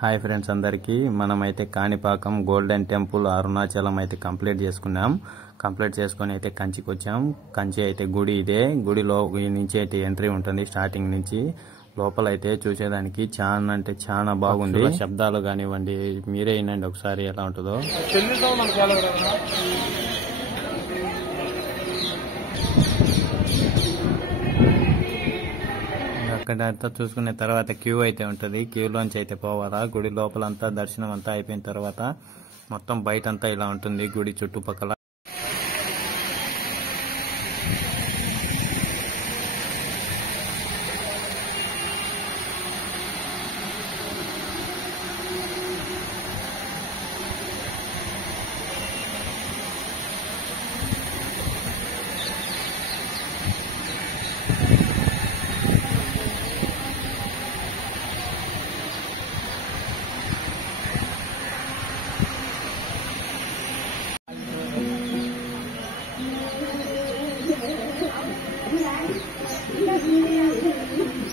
Hi friends అందరికీ మనమైతే Kanipakam golden temple Arunachalam అయితే కంప్లీట్ చేసుకున్నాం. కంప్లీట్ చేసుకొని అయితే కంచికి వచ్చాం. కంచి అయితే గుడి ఇదే. గుడిలో నుంచి అయితే ఎంట్రీ ఉంటుంది. స్టార్టింగ్ నుంచి లోపల అయితే చూసేదానికి చాలా అంటే చాలా బాగుంది. శబ్దాలు కానివ్వండి, మీరే వినండి ఒకసారి ఎలా ఉంటుందో. అక్కడంతా చూసుకున్న తర్వాత క్యూ అయితే ఉంటుంది. క్యూలోంచి అయితే పోవాలా. గుడి లోపలంతా దర్శనం అంతా అయిపోయిన తర్వాత మొత్తం బయట అంతా ఇలా ఉంటుంది గుడి చుట్టుపక్కల.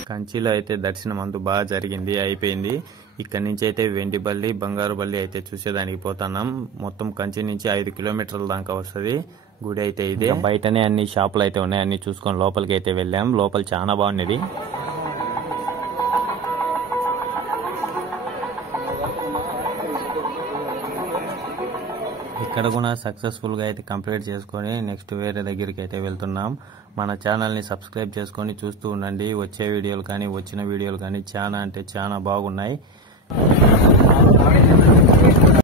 కంచిలో అయితే దర్శనం అంతా బాగా జరిగింది, అయిపోయింది. ఇక్కడ నుంచి అయితే వెండి బల్లి, బంగారు బల్లి అయితే చూసేదానికి పోతున్నాం. మొత్తం కంచి నుంచి 5 కిలోమీటర్ల దాకా వస్తుంది గుడి అయితే ఇదే. బయటనే అన్ని షాపులు అయితే ఉన్నాయి, అన్ని చూసుకొని లోపలికి అయితే వెళ్ళాం. లోపల చాలా బాగున్నది. ఇక్కడ కూడా సక్సెస్ఫుల్ గా అయితే కంప్లీట్ చేసుకొని నెక్స్ట్ వేరే దగ్గరికి అయితే వెళ్తున్నాం. మన ఛానల్ ని సబ్స్క్రైబ్ చేసుకొని చూస్తూ ఉండండి. వచ్చే వీడియోలు కానీ వచ్చిన వీడియోలు కానీ చాలా అంటే చాలా బాగున్నాయి.